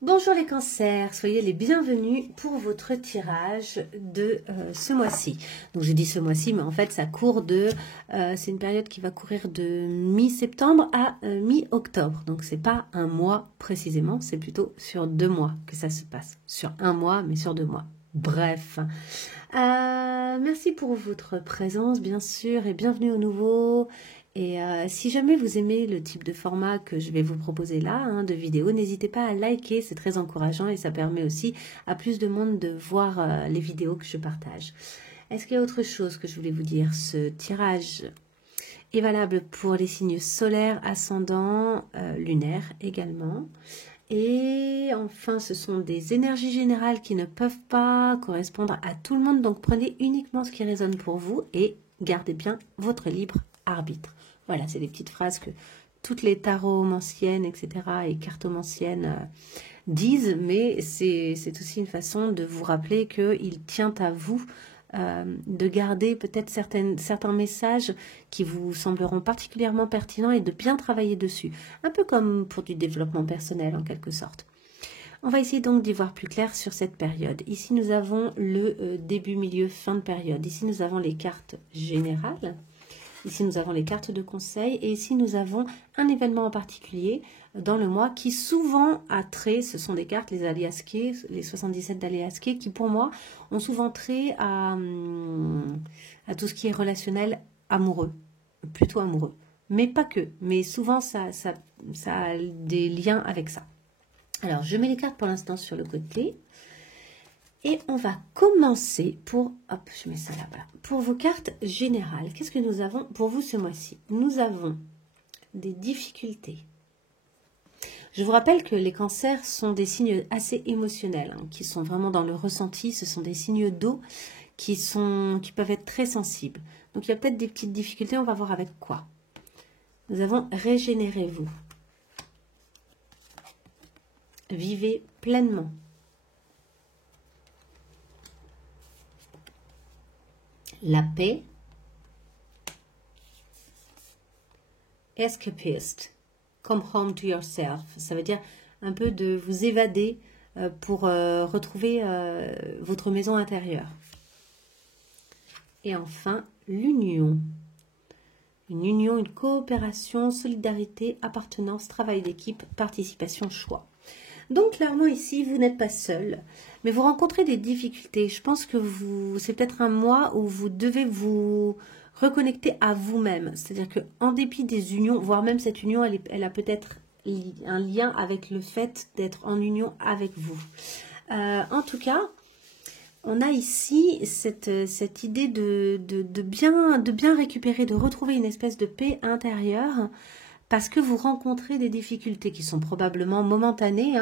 Bonjour les cancers, soyez les bienvenus pour votre tirage de ce mois-ci. Donc j'ai dit ce mois-ci, mais en fait ça court c'est une période qui va courir de mi-septembre à mi-octobre. Donc c'est pas un mois précisément, c'est plutôt sur 2 mois que ça se passe. Sur un mois, mais sur 2 mois. Bref. Merci pour votre présence, bien sûr, et bienvenue au nouveau. Et si jamais vous aimez le type de format que je vais vous proposer là, de vidéo, n'hésitez pas à liker, c'est très encourageant et ça permet aussi à plus de monde de voir les vidéos que je partage. Est-ce qu'il y a autre chose que je voulais vous dire? Ce tirage est valable pour les signes solaires, ascendants, lunaires également. Et enfin, ce sont des énergies générales qui ne peuvent pas correspondre à tout le monde, donc prenez uniquement ce qui résonne pour vous et gardez bien votre libre arbitre. Voilà, c'est des petites phrases que toutes les taromanciennes, etc. et cartomanciennes disent, mais c'est aussi une façon de vous rappeler qu'il tient à vous de garder peut-être certains messages qui vous sembleront particulièrement pertinents et de bien travailler dessus. Un peu comme pour du développement personnel en quelque sorte. On va essayer donc d'y voir plus clair sur cette période. Ici, nous avons le début, milieu, fin de période. Ici, nous avons les cartes générales. Ici, nous avons les cartes de conseil et ici, nous avons un événement en particulier dans le mois qui souvent a trait, ce sont des cartes, les Aliasqués, les 77 d'Aliasqués, qui pour moi ont souvent trait à tout ce qui est relationnel amoureux, plutôt amoureux. Mais pas que, mais souvent ça a des liens avec ça. Alors, je mets les cartes pour l'instant sur le côté. Et on va commencer pour, hop, je mets ça là, voilà, pour vos cartes générales. Qu'est-ce que nous avons pour vous ce mois-ci? Nous avons des difficultés. Je vous rappelle que les cancers sont des signes assez émotionnels, qui sont vraiment dans le ressenti. Ce sont des signes d'eau qui peuvent être très sensibles. Donc il y a peut-être des petites difficultés, on va voir avec quoi. Nous avons régénérez-vous. Vivez pleinement. La paix, escapist, come home to yourself. Ça veut dire un peu de vous évader pour retrouver votre maison intérieure. Et enfin, l'union. Une union, une coopération, solidarité, appartenance, travail d'équipe, participation, choix. Donc clairement ici, vous n'êtes pas seul, mais vous rencontrez des difficultés. Je pense que c'est peut-être un mois où vous devez vous reconnecter à vous-même. C'est-à-dire qu'en dépit des unions, voire même cette union, elle a peut-être un lien avec le fait d'être en union avec vous. En tout cas, on a ici cette idée de bien récupérer, de retrouver une espèce de paix intérieure, parce que vous rencontrez des difficultés qui sont probablement momentanées,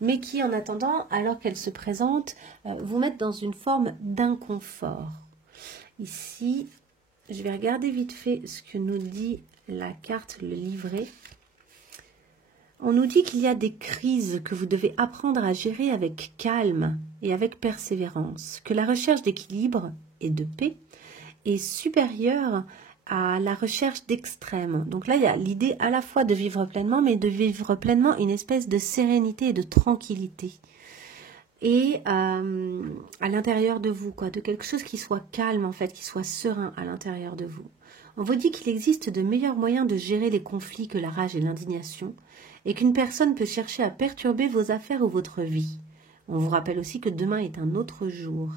mais qui, en attendant, alors qu'elles se présentent, vous mettent dans une forme d'inconfort. Ici, je vais regarder vite fait ce que nous dit la carte, le livret. On nous dit qu'il y a des crises que vous devez apprendre à gérer avec calme et avec persévérance, que la recherche d'équilibre et de paix est supérieure à la recherche d'extrême. Donc là, il y a l'idée à la fois de vivre pleinement, mais de vivre pleinement une espèce de sérénité et de tranquillité. Et à l'intérieur de vous, de quelque chose qui soit calme, en fait, qui soit serein à l'intérieur de vous. On vous dit qu'il existe de meilleurs moyens de gérer les conflits que la rage et l'indignation, et qu'une personne peut chercher à perturber vos affaires ou votre vie. On vous rappelle aussi que demain est un autre jour.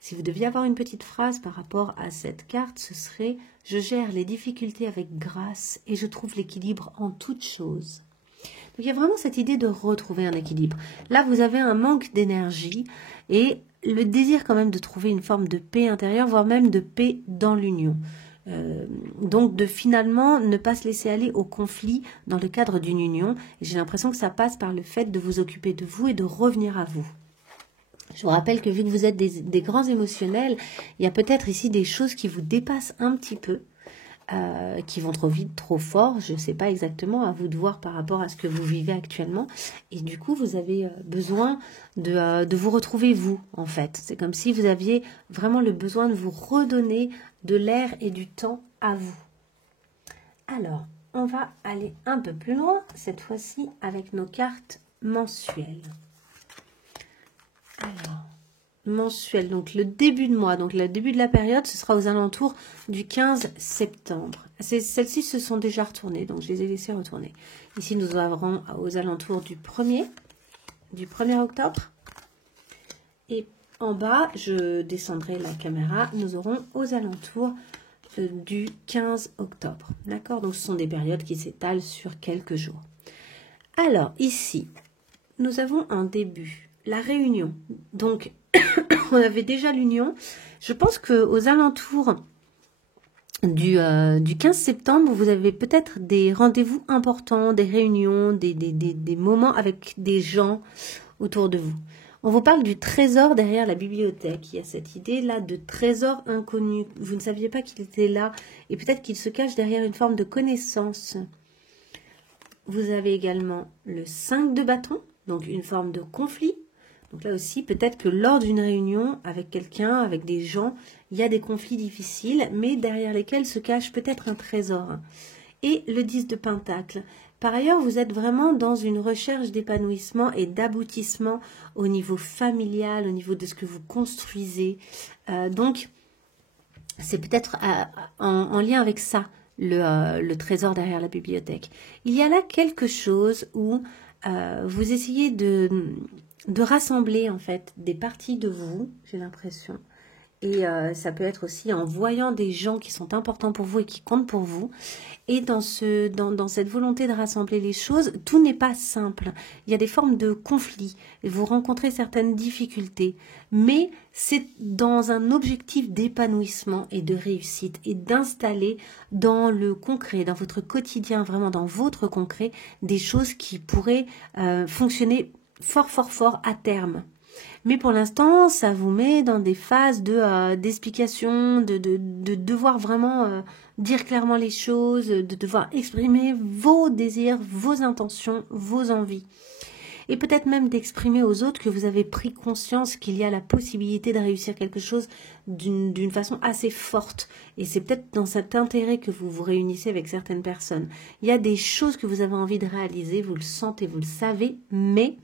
Si vous deviez avoir une petite phrase par rapport à cette carte, ce serait « Je gère les difficultés avec grâce et je trouve l'équilibre en toutes choses ». Donc il y a vraiment cette idée de retrouver un équilibre. Là, vous avez un manque d'énergie et le désir quand même de trouver une forme de paix intérieure, voire même de paix dans l'union. Donc de finalement ne pas se laisser aller au conflit dans le cadre d'une union. J'ai l'impression que ça passe par le fait de vous occuper de vous et de revenir à vous. Je vous rappelle que vu que vous êtes des grands émotionnels, il y a peut-être ici des choses qui vous dépassent un petit peu, qui vont trop vite, trop fort. Je ne sais pas exactement, à vous de voir par rapport à ce que vous vivez actuellement. Et du coup, vous avez besoin de vous retrouver vous, en fait. C'est comme si vous aviez vraiment le besoin de vous redonner de l'air et du temps à vous. Alors, on va aller un peu plus loin, cette fois-ci avec nos cartes mensuel. Alors, mensuel, donc le début de mois, donc le début de la période, ce sera aux alentours du 15 septembre. Celles-ci se sont déjà retournées, donc je les ai laissées retourner. Ici, nous aurons aux alentours du 1er octobre. Et en bas, je descendrai la caméra, nous aurons aux alentours du 15 octobre. D'accord? Donc, ce sont des périodes qui s'étalent sur quelques jours. Alors, ici, nous avons un début, la réunion. Donc, on avait déjà l'union. Je pense qu'aux alentours du 15 septembre, vous avez peut-être des rendez-vous importants, des réunions, des moments avec des gens autour de vous. On vous parle du trésor derrière la bibliothèque. Il y a cette idée-là de trésor inconnu. Vous ne saviez pas qu'il était là et peut-être qu'il se cache derrière une forme de connaissance. Vous avez également le 5 de bâton, donc une forme de conflit. Donc là aussi, peut-être que lors d'une réunion avec quelqu'un, avec des gens, il y a des conflits difficiles, mais derrière lesquels se cache peut-être un trésor. Et le 10 de pentacle. Par ailleurs, vous êtes vraiment dans une recherche d'épanouissement et d'aboutissement au niveau familial, au niveau de ce que vous construisez. Donc, c'est peut-être en lien avec ça, le trésor derrière la bibliothèque. Il y a là quelque chose où vous essayez de rassembler en fait des parties de vous, j'ai l'impression. Et ça peut être aussi en voyant des gens qui sont importants pour vous et qui comptent pour vous. Et dans cette volonté de rassembler les choses, tout n'est pas simple. Il y a des formes de conflits. Vous rencontrez certaines difficultés. Mais c'est dans un objectif d'épanouissement et de réussite et d'installer dans le concret, dans votre quotidien, vraiment dans votre concret, des choses qui pourraient fonctionner fort, fort, fort à terme. Mais pour l'instant, ça vous met dans des phases d'explication, de devoir vraiment dire clairement les choses, de devoir exprimer vos désirs, vos intentions, vos envies. Et peut-être même d'exprimer aux autres que vous avez pris conscience qu'il y a la possibilité de réussir quelque chose d'une façon assez forte. Et c'est peut-être dans cet intérêt que vous vous réunissez avec certaines personnes. Il y a des choses que vous avez envie de réaliser, vous le sentez, vous le savez, mais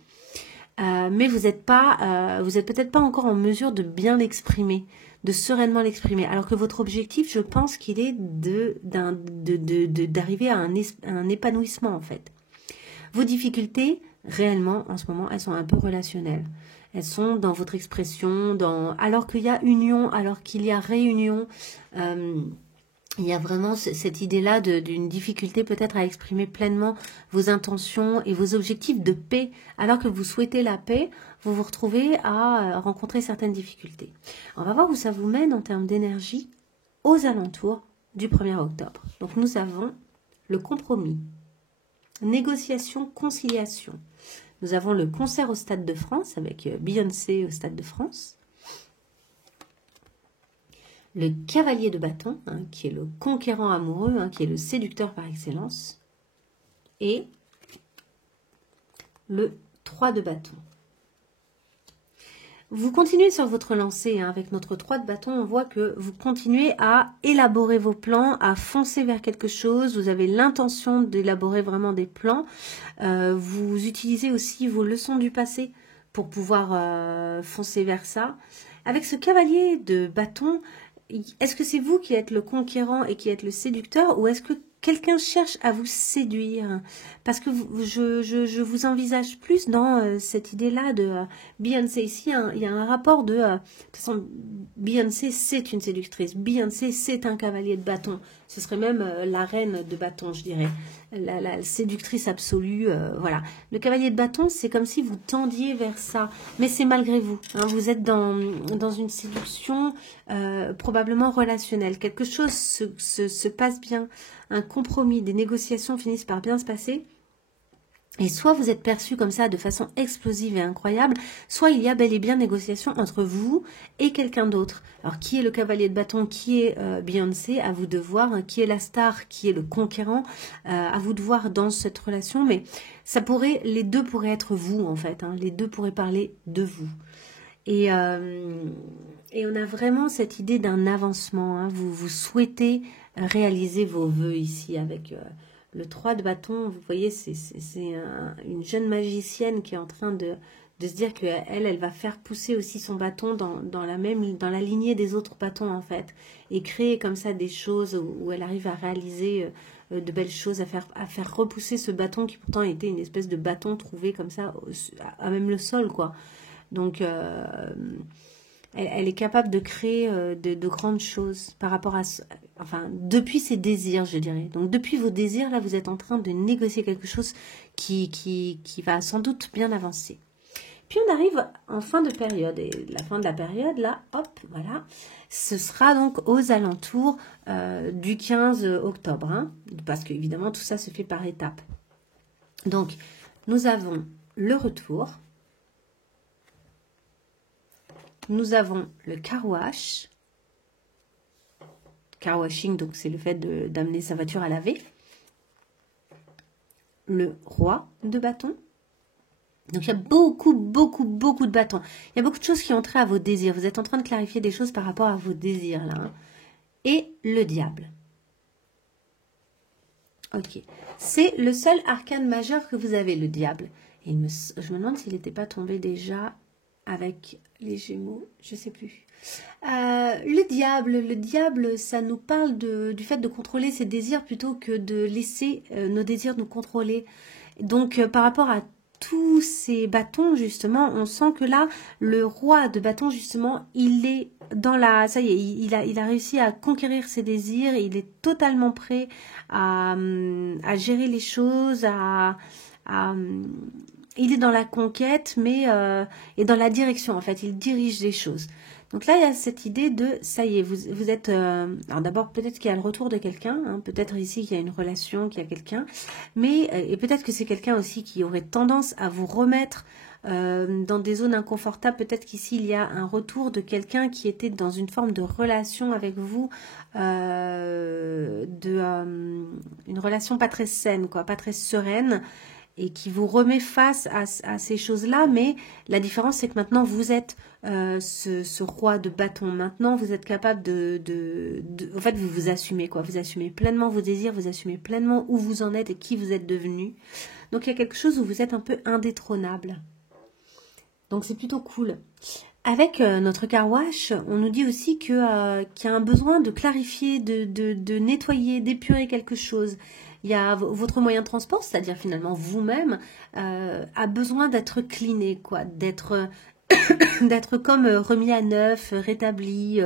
vous êtes peut-être pas encore en mesure de bien l'exprimer, de sereinement l'exprimer. Alors que votre objectif, je pense qu'il est d'arriver à un épanouissement en fait. Vos difficultés, réellement, en ce moment, elles sont un peu relationnelles. Elles sont dans votre expression, alors qu'il y a union, alors qu'il y a réunion. Il y a vraiment cette idée-là d'une difficulté peut-être à exprimer pleinement vos intentions et vos objectifs de paix. Alors que vous souhaitez la paix, vous vous retrouvez à rencontrer certaines difficultés. On va voir où ça vous mène en termes d'énergie aux alentours du 1er octobre. Donc nous avons le compromis, négociation, conciliation. Nous avons le concert au Stade de France avec Beyoncé au Stade de France. Le cavalier de bâton, qui est le conquérant amoureux, qui est le séducteur par excellence. Et le 3 de bâton. Vous continuez sur votre lancée avec notre 3 de bâton. On voit que vous continuez à élaborer vos plans, à foncer vers quelque chose. Vous avez l'intention d'élaborer vraiment des plans. Vous utilisez aussi vos leçons du passé pour pouvoir foncer vers ça. Avec ce cavalier de bâton, est-ce que c'est vous qui êtes le conquérant et qui êtes le séducteur ou est-ce que quelqu'un cherche à vous séduire? Parce que je vous envisage plus dans cette idée-là de Beyoncé. Ici, il y a un rapport de toute façon, Beyoncé, c'est une séductrice. Beyoncé, c'est un cavalier de bâton. Ce serait même la reine de bâton, je dirais. La séductrice absolue, voilà. Le cavalier de bâton, c'est comme si vous tendiez vers ça. Mais c'est malgré vous. Vous êtes dans une séduction probablement relationnelle. Quelque chose se passe bien. Un compromis, des négociations finissent par bien se passer. Et soit vous êtes perçu comme ça de façon explosive et incroyable, soit il y a bel et bien négociation entre vous et quelqu'un d'autre. Alors qui est le cavalier de bâton, qui est Beyoncé, à vous de voir, qui est la star, qui est le conquérant, à vous de voir dans cette relation. Mais les deux pourraient être vous en fait, les deux pourraient parler de vous. Et on a vraiment cette idée d'un avancement. Vous souhaitez réaliser vos vœux ici avec Le 3 de bâton, vous voyez, c'est une jeune magicienne qui est en train de se dire qu'elle, elle va faire pousser aussi son bâton dans la lignée des autres bâtons, en fait. Et créer comme ça des choses où elle arrive à réaliser de belles choses, à faire repousser ce bâton qui pourtant était une espèce de bâton trouvé comme ça, à même le sol, quoi. Donc, elle est capable de créer de grandes choses par rapport à... Enfin, depuis ses désirs, je dirais. Donc, depuis vos désirs, là, vous êtes en train de négocier quelque chose qui va sans doute bien avancer. Puis, on arrive en fin de période. Et la fin de la période, là, hop, voilà. Ce sera donc aux alentours du 15 octobre. Hein, parce qu'évidemment, tout ça se fait par étapes. Donc, nous avons le retour. Nous avons le car wash. Car washing, donc c'est le fait d'amener sa voiture à laver. Le roi de bâton. Donc il y a beaucoup de bâtons. Il y a beaucoup de choses qui ont trait à vos désirs. Vous êtes en train de clarifier des choses par rapport à vos désirs là. Hein. Et le diable. Ok. C'est le seul arcane majeur que vous avez, le diable. Et je me demande s'il n'était pas tombé déjà avec les Gémeaux. Je ne sais plus. Le diable, ça nous parle du fait de contrôler ses désirs plutôt que de laisser nos désirs nous contrôler. Donc, par rapport à tous ces bâtons, justement, on sent que là, le roi de bâton, justement, il est dans la... Ça y est, il a réussi à conquérir ses désirs, il est totalement prêt à gérer les choses, il est dans la conquête, mais et dans la direction, en fait, il dirige les choses. Donc là, il y a cette idée de, ça y est, vous êtes... alors d'abord, peut-être qu'il y a le retour de quelqu'un, hein, peut-être ici qu'il y a une relation, qu'il y a quelqu'un, mais et peut-être que c'est quelqu'un aussi qui aurait tendance à vous remettre dans des zones inconfortables. Peut-être qu'ici, il y a un retour de quelqu'un qui était dans une forme de relation avec vous, une relation pas très saine, quoi, pas très sereine, et qui vous remet face à ces choses-là, mais la différence, c'est que maintenant, vous êtes ce roi de bâton. Maintenant, vous êtes capable en fait, vous vous assumez, quoi. Vous assumez pleinement vos désirs, vous assumez pleinement où vous en êtes et qui vous êtes devenu. Donc, il y a quelque chose où vous êtes un peu indétrônable. Donc, c'est plutôt cool. Avec notre car wash, on nous dit aussi qu'il y a un besoin de clarifier, de nettoyer, d'épurer quelque chose. Il y a votre moyen de transport, c'est-à-dire finalement vous-même, a besoin d'être cleané, quoi, d'être comme remis à neuf, rétabli,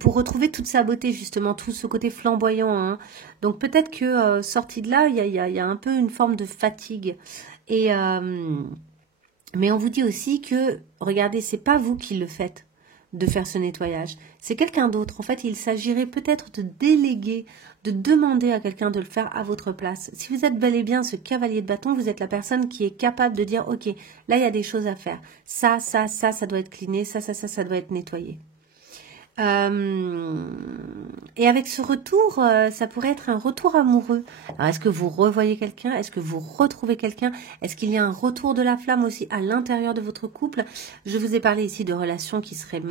pour retrouver toute sa beauté, justement, tout ce côté flamboyant. Hein. Donc peut-être que sorti de là, il y a un peu une forme de fatigue. Et mais on vous dit aussi que, regardez, c'est pas vous qui le faites de faire ce nettoyage. C'est quelqu'un d'autre. En fait, il s'agirait peut-être de déléguer, de demander à quelqu'un de le faire à votre place. Si vous êtes bel et bien ce cavalier de bâton, vous êtes la personne qui est capable de dire, ok, là, il y a des choses à faire. Ça doit être cleané, ça doit être nettoyé. Et avec ce retour, ça pourrait être un retour amoureux. Alors, est-ce que vous revoyez quelqu'un? Est-ce que vous retrouvez quelqu'un? Est-ce qu'il y a un retour de la flamme aussi à l'intérieur de votre couple? Je vous ai parlé ici de relations qui seraient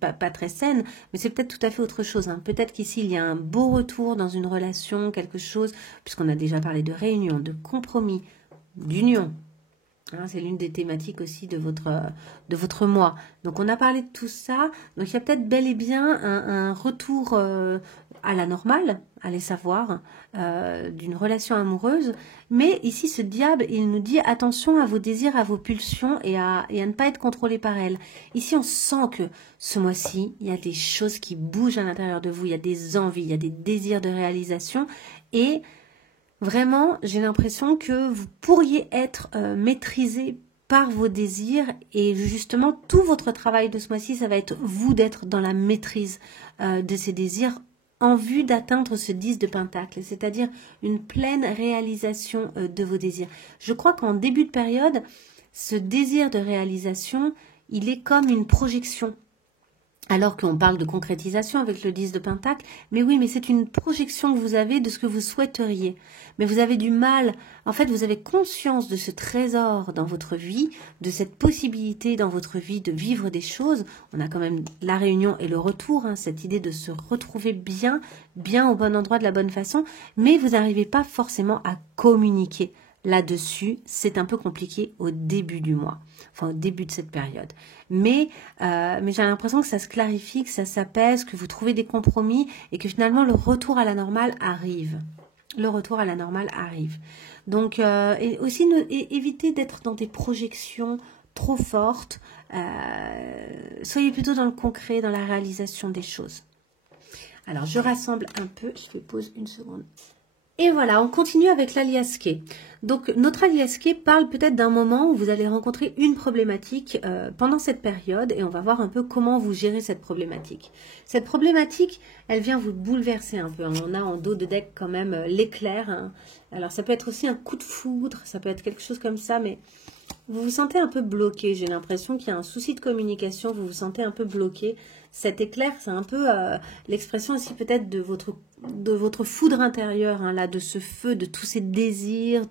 pas très saines, mais c'est peut-être tout à fait autre chose. Hein. Peut-être qu'ici, il y a un beau retour dans une relation, quelque chose, puisqu'on a déjà parlé de réunion, de compromis, d'union. Hein, c'est l'une des thématiques aussi de votre mois. Donc, on a parlé de tout ça. Donc, il y a peut-être bel et bien un retour à la normale, allez savoir, d'une relation amoureuse. Mais ici, ce diable, il nous dit attention à vos désirs, à vos pulsions et à ne pas être contrôlé par elles. Ici, on sent que ce mois-ci, il y a des choses qui bougent à l'intérieur de vous. Il y a des envies, il y a des désirs de réalisation. Et vraiment, j'ai l'impression que vous pourriez être maîtrisé par vos désirs et justement, tout votre travail de ce mois-ci, ça va être vous d'être dans la maîtrise de ces désirs en vue d'atteindre ce 10 de Pentacle, c'est-à-dire une pleine réalisation de vos désirs. Je crois qu'en début de période, ce désir de réalisation, il est comme une projection. Alors qu'on parle de concrétisation avec le 10 de Pentacle, mais oui, mais c'est une projection que vous avez de ce que vous souhaiteriez. Mais vous avez du mal, en fait, vous avez conscience de ce trésor dans votre vie, de cette possibilité dans votre vie de vivre des choses. On a quand même la réunion et le retour, hein, cette idée de se retrouver bien au bon endroit de la bonne façon, mais vous n'arrivez pas forcément à communiquer là-dessus. C'est un peu compliqué au début du mois, enfin au début de cette période. Mais j'ai l'impression que ça se clarifie, que ça s'apaise, que vous trouvez des compromis et que finalement le retour à la normale arrive. Le retour à la normale arrive. Donc, et aussi évitez d'être dans des projections trop fortes. Soyez plutôt dans le concret, dans la réalisation des choses. Alors, je rassemble un peu. Je fais pause une seconde. Et voilà, on continue avec l'alias K. Donc, notre alias K parle peut-être d'un moment où vous allez rencontrer une problématique pendant cette période et on va voir un peu comment vous gérez cette problématique. Cette problématique, elle vient vous bouleverser un peu. On a en dos de deck quand même l'éclair. Hein. Alors, ça peut être aussi un coup de foudre, ça peut être quelque chose comme ça, mais vous vous sentez un peu bloqué. J'ai l'impression qu'il y a un souci de communication, vous vous sentez un peu bloqué. Cet éclair, c'est un peu l'expression aussi peut-être de votre foudre intérieure, hein, là, de ce feu, de tous ces désirs,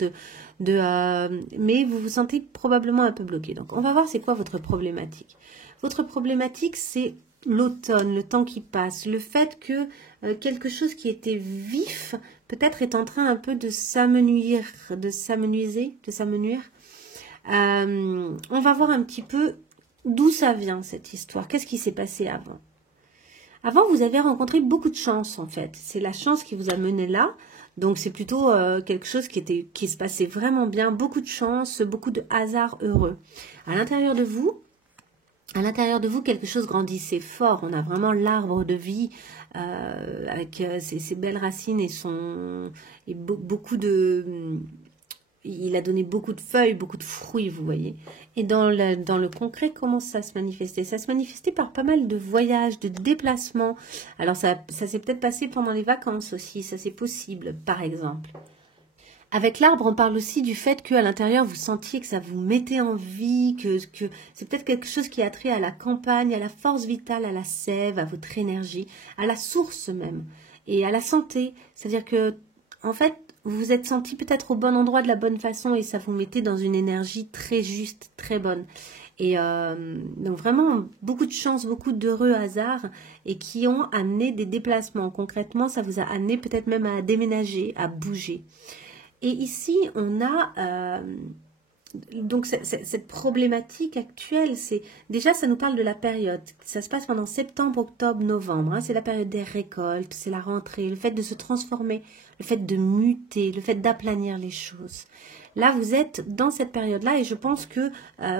mais vous vous sentez probablement un peu bloqué. Donc, on va voir c'est quoi votre problématique. Votre problématique, c'est l'automne, le temps qui passe, le fait que quelque chose qui était vif, peut-être est en train un peu de s'amenuire, on va voir un petit peu d'où ça vient cette histoire. Qu'est-ce qui s'est passé avant? Avant, vous avez rencontré beaucoup de chance en fait. C'est la chance qui vous a mené là. Donc c'est plutôt quelque chose qui se passait vraiment bien. Beaucoup de chance, beaucoup de hasard heureux. À l'intérieur de vous, quelque chose grandissait fort. On a vraiment l'arbre de vie avec ses belles racines et beaucoup de... Il a donné beaucoup de feuilles, beaucoup de fruits, vous voyez. Et dans le concret, comment ça se manifestait? Ça se manifestait par pas mal de voyages, de déplacements. Alors ça s'est peut-être passé pendant les vacances aussi, ça c'est possible, par exemple. Avec l'arbre, on parle aussi du fait qu'à l'intérieur, vous sentiez que ça vous mettait en vie, que c'est peut-être quelque chose qui a trait à la campagne, à la force vitale, à la sève, à votre énergie, à la source même, et à la santé. C'est-à-dire que, en fait, vous vous êtes senti peut-être au bon endroit de la bonne façon et ça vous mettait dans une énergie très juste, très bonne. Et donc vraiment beaucoup de chance, beaucoup d'heureux hasards et qui ont amené des déplacements. Concrètement, ça vous a amené peut-être même à déménager, à bouger. Et ici, on a donc cette problématique actuelle, déjà ça nous parle de la période. Ça se passe pendant septembre, octobre, novembre. Hein, c'est la période des récoltes, c'est la rentrée, le fait de se transformer, le fait de muter, le fait d'aplanir les choses. Là, vous êtes dans cette période-là et je pense que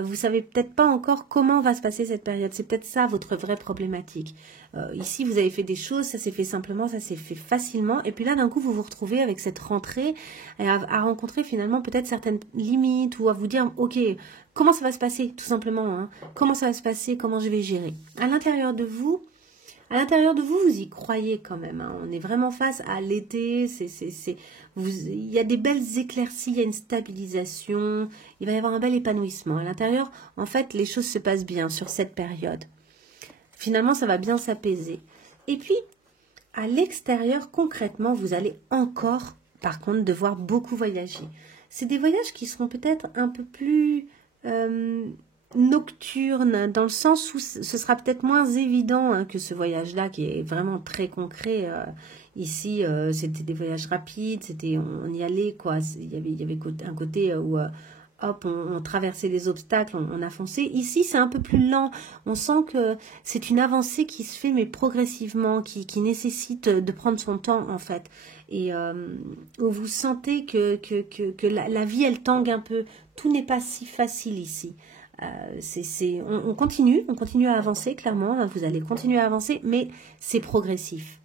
vous savez peut-être pas encore comment va se passer cette période. C'est peut-être ça votre vraie problématique. Ici, vous avez fait des choses, ça s'est fait simplement, ça s'est fait facilement. Et puis là, d'un coup, vous vous retrouvez avec cette rentrée à rencontrer finalement peut-être certaines limites ou à vous dire, ok, comment ça va se passer tout simplement, hein, comment ça va se passer, comment je vais gérer. À l'intérieur de vous, vous y croyez quand même. Hein. On est vraiment face à l'été. Il y a des belles éclaircies, il y a une stabilisation. Il va y avoir un bel épanouissement. À l'intérieur, en fait, les choses se passent bien sur cette période. Finalement, ça va bien s'apaiser. Et puis, à l'extérieur, concrètement, vous allez encore, par contre, devoir beaucoup voyager. C'est des voyages qui seront peut-être un peu plus... nocturne, dans le sens où ce sera peut-être moins évident hein, que ce voyage-là qui est vraiment très concret. Ici, c'était des voyages rapides, on y allait, quoi. Il y avait un côté où hop, on traversait les obstacles, on a foncé. Ici, c'est un peu plus lent. On sent que c'est une avancée qui se fait, mais progressivement, qui nécessite de prendre son temps, en fait. Et où vous sentez que la vie, elle tangue un peu. Tout n'est pas si facile ici. On continue à avancer, clairement, vous allez continuer à avancer, mais c'est progressif.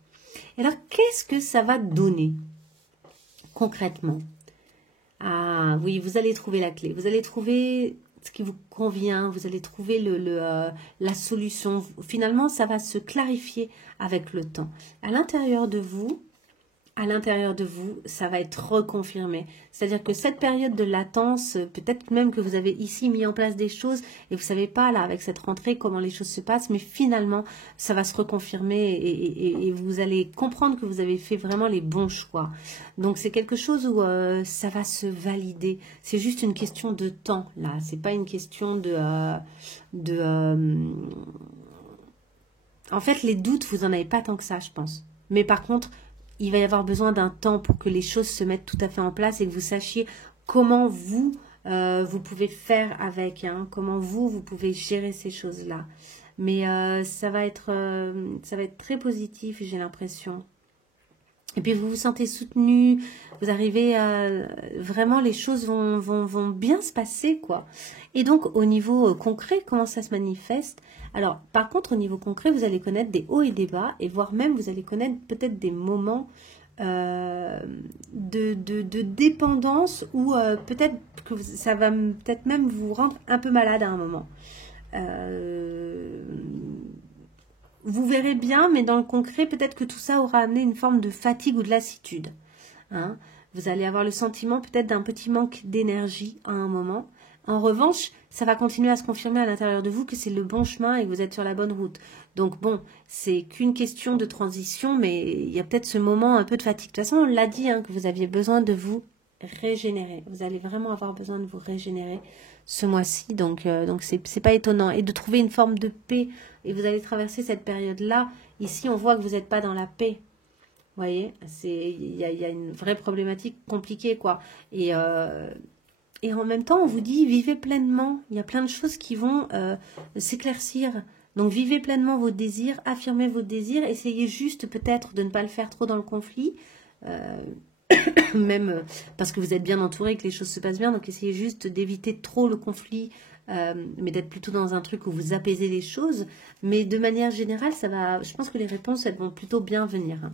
Et alors, qu'est-ce que ça va donner concrètement? Ah oui, vous allez trouver la clé, vous allez trouver ce qui vous convient, vous allez trouver la solution. Finalement, ça va se clarifier avec le temps. À l'intérieur de vous, à l'intérieur de vous, ça va être reconfirmé. C'est-à-dire que cette période de latence, peut-être même que vous avez ici mis en place des choses et vous ne savez pas, là, avec cette rentrée, comment les choses se passent, mais finalement, ça va se reconfirmer et vous allez comprendre que vous avez fait vraiment les bons choix. Donc, c'est quelque chose où ça va se valider. C'est juste une question de temps, là. C'est pas une question En fait, les doutes, vous n'en avez pas tant que ça, je pense. Mais par contre, il va y avoir besoin d'un temps pour que les choses se mettent tout à fait en place et que vous sachiez comment vous pouvez faire avec, hein, comment vous pouvez gérer ces choses-là. Mais ça va être très positif, j'ai l'impression. Et puis vous vous sentez soutenu, vous arrivez à... Vraiment, les choses vont bien se passer, quoi. Et donc, au niveau concret, comment ça se manifeste? Alors, par contre, au niveau concret, vous allez connaître des hauts et des bas, et voire même, vous allez connaître peut-être des moments de dépendance où peut-être que ça va peut-être même vous rendre un peu malade à un moment. Vous verrez bien, mais dans le concret, peut-être que tout ça aura amené une forme de fatigue ou de lassitude. Hein. Vous allez avoir le sentiment peut-être d'un petit manque d'énergie à un moment. En revanche, ça va continuer à se confirmer à l'intérieur de vous que c'est le bon chemin et que vous êtes sur la bonne route. Donc bon, c'est qu'une question de transition, mais il y a peut-être ce moment un peu de fatigue. De toute façon, on l'a dit, hein, que vous aviez besoin de vous régénérer. Vous allez vraiment avoir besoin de vous régénérer ce mois-ci, donc c'est pas étonnant. Et de trouver une forme de paix, et vous allez traverser cette période-là. Ici, on voit que vous n'êtes pas dans la paix. Vous voyez, il y a une vraie problématique compliquée, quoi. Et en même temps, on vous dit, vivez pleinement. Il y a plein de choses qui vont s'éclaircir. Donc, vivez pleinement vos désirs, affirmez vos désirs. Essayez juste peut-être de ne pas le faire trop dans le conflit. Même parce que vous êtes bien entouré, que les choses se passent bien. Donc, essayez juste d'éviter trop le conflit, mais d'être plutôt dans un truc où vous apaisez les choses. Mais de manière générale, ça va. Je pense que les réponses, elles vont plutôt bien venir. Hein.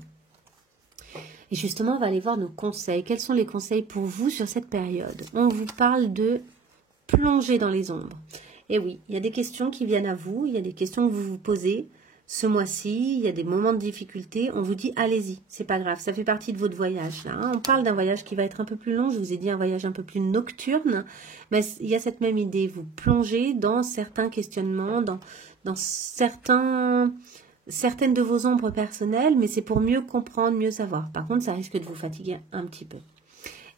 Et justement, on va aller voir nos conseils. Quels sont les conseils pour vous sur cette période? On vous parle de plonger dans les ombres. Et oui, il y a des questions qui viennent à vous, il y a des questions que vous vous posez. Ce mois-ci, il y a des moments de difficulté. On vous dit, allez-y, c'est pas grave, ça fait partie de votre voyage. Là, hein. On parle d'un voyage qui va être un peu plus long. Je vous ai dit un voyage un peu plus nocturne. Mais il y a cette même idée. Vous plongez dans certains questionnements, dans certaines de vos ombres personnelles, mais c'est pour mieux comprendre, mieux savoir. Par contre, ça risque de vous fatiguer un petit peu.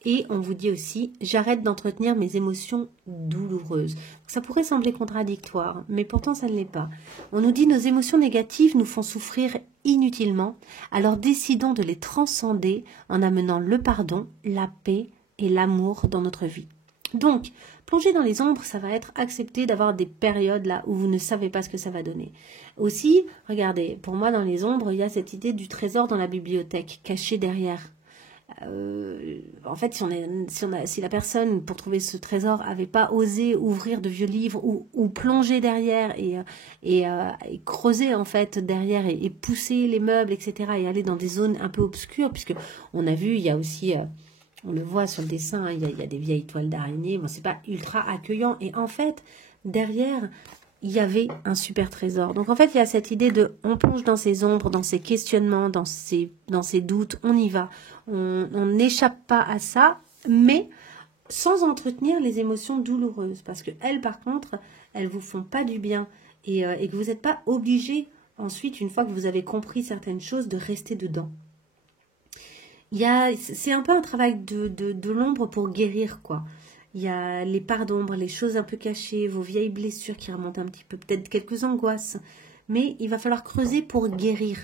Et on vous dit aussi, j'arrête d'entretenir mes émotions douloureuses. Ça pourrait sembler contradictoire, mais pourtant ça ne l'est pas. On nous dit, nos émotions négatives nous font souffrir inutilement, alors décidons de les transcender en amenant le pardon, la paix et l'amour dans notre vie. Donc, plonger dans les ombres, ça va être accepter d'avoir des périodes là où vous ne savez pas ce que ça va donner. Aussi, regardez, pour moi dans les ombres, il y a cette idée du trésor dans la bibliothèque, caché derrière. En fait, si la personne, pour trouver ce trésor, n'avait pas osé ouvrir de vieux livres ou plonger derrière et creuser en fait derrière et pousser les meubles, etc. et aller dans des zones un peu obscures, puisque on a vu, il y a aussi... on le voit sur le dessin, hein, il y a des vieilles toiles d'araignée. Bon, c'est pas ultra accueillant. Et en fait, derrière, il y avait un super trésor. Donc en fait, il y a cette idée de, on plonge dans ces ombres, dans ces questionnements, dans ces doutes, on y va. On n'échappe pas à ça, mais sans entretenir les émotions douloureuses. Parce que elles, par contre, elles vous font pas du bien. Et que vous n'êtes pas obligé, ensuite, une fois que vous avez compris certaines choses, de rester dedans. C'est un peu un travail de l'ombre pour guérir, quoi. Il y a les parts d'ombre, les choses un peu cachées, vos vieilles blessures qui remontent un petit peu, peut-être quelques angoisses. Mais il va falloir creuser pour guérir,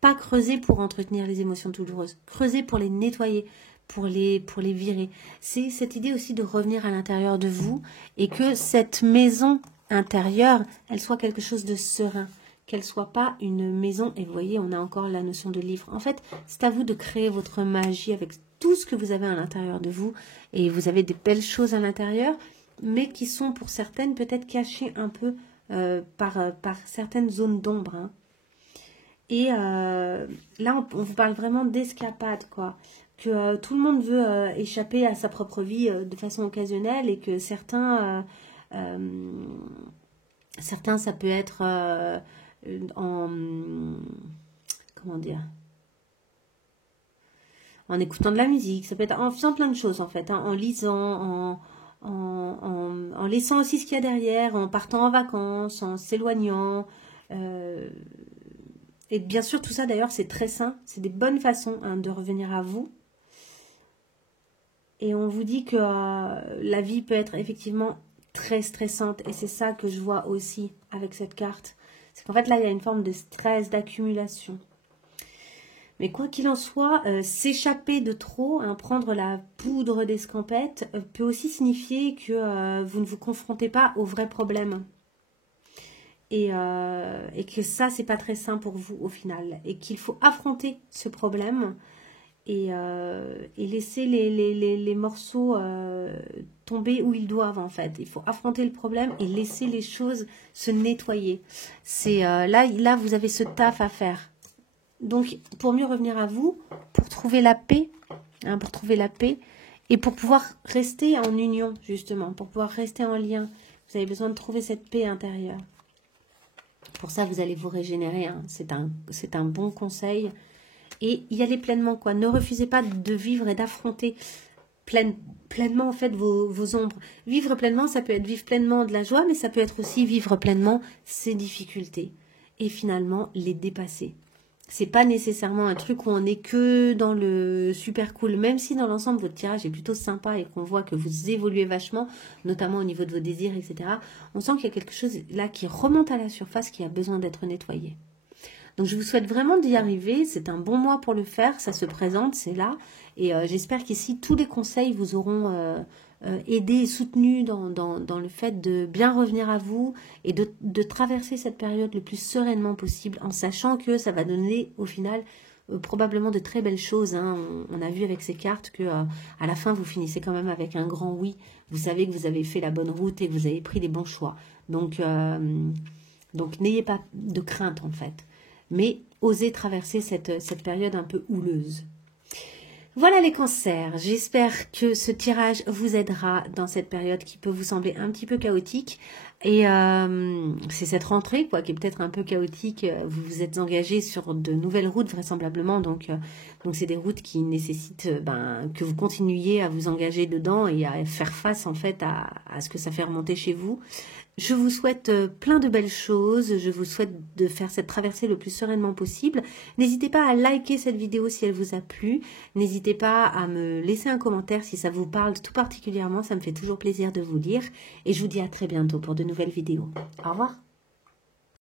pas creuser pour entretenir les émotions douloureuses. Creuser pour les nettoyer, pour les virer. C'est cette idée aussi de revenir à l'intérieur de vous et que cette maison intérieure, elle soit quelque chose de serein. Qu'elle soit pas une maison, et vous voyez, on a encore la notion de livre. En fait, c'est à vous de créer votre magie avec tout ce que vous avez à l'intérieur de vous, et vous avez des belles choses à l'intérieur, mais qui sont pour certaines peut-être cachées un peu par certaines zones d'ombre. Hein. Et là, on vous parle vraiment d'escapade, quoi. Que tout le monde veut échapper à sa propre vie de façon occasionnelle, et que certains, ça peut être... comment dire, en écoutant de la musique, ça peut être en faisant plein de choses en fait, hein, en lisant, en laissant aussi ce qu'il y a derrière, en partant en vacances, en s'éloignant. Et bien sûr, tout ça d'ailleurs, c'est très sain, c'est des bonnes façons hein, de revenir à vous. Et on vous dit que la vie peut être effectivement très stressante. Et c'est ça que je vois aussi avec cette carte. C'est qu'en fait, là, il y a une forme de stress, d'accumulation. Mais quoi qu'il en soit, s'échapper de trop, hein, prendre la poudre d'escampette, peut aussi signifier que vous ne vous confrontez pas aux vrais problèmes. Et que ça, c'est pas très sain pour vous au final. Et qu'il faut affronter ce problème et laisser les morceaux tomber où ils doivent en fait. Il faut affronter le problème et laisser les choses se nettoyer. C'est là, vous avez ce taf à faire. Donc, pour mieux revenir à vous, pour trouver la paix, hein, et pour pouvoir rester en union, justement, pour pouvoir rester en lien, vous avez besoin de trouver cette paix intérieure. Pour ça, vous allez vous régénérer, hein. C'est un bon conseil. Et y aller pleinement, quoi. Ne refusez pas de vivre et d'affronter pleinement, en fait, vos ombres. Vivre pleinement, ça peut être vivre pleinement de la joie, mais ça peut être aussi vivre pleinement ses difficultés. Et finalement, les dépasser. C'est pas nécessairement un truc où on est que dans le super cool, même si dans l'ensemble votre tirage est plutôt sympa et qu'on voit que vous évoluez vachement, notamment au niveau de vos désirs, etc. On sent qu'il y a quelque chose là qui remonte à la surface, qui a besoin d'être nettoyé. Donc je vous souhaite vraiment d'y arriver, c'est un bon mois pour le faire, ça se présente, c'est là. Et j'espère qu'ici tous les conseils vous auront aidé et soutenu dans le fait de bien revenir à vous et de traverser cette période le plus sereinement possible en sachant que ça va donner au final probablement de très belles choses. Hein. On a vu avec ces cartes que à la fin vous finissez quand même avec un grand oui. Vous savez que vous avez fait la bonne route et que vous avez pris les bons choix. Donc n'ayez pas de crainte en fait. Mais osez traverser cette période un peu houleuse. Voilà les cancers, j'espère que ce tirage vous aidera dans cette période qui peut vous sembler un petit peu chaotique. Et c'est cette rentrée quoi, qui est peut-être un peu chaotique. Vous vous êtes engagé sur de nouvelles routes vraisemblablement, donc c'est des routes qui nécessitent que vous continuiez à vous engager dedans et à faire face en fait à ce que ça fait remonter chez vous. Je vous souhaite plein de belles choses, je vous souhaite de faire cette traversée le plus sereinement possible. N'hésitez pas à liker cette vidéo si elle vous a plu, n'hésitez pas à me laisser un commentaire si ça vous parle tout particulièrement, ça me fait toujours plaisir de vous lire. Et je vous dis à très bientôt pour de nouvelles vidéos. Au revoir.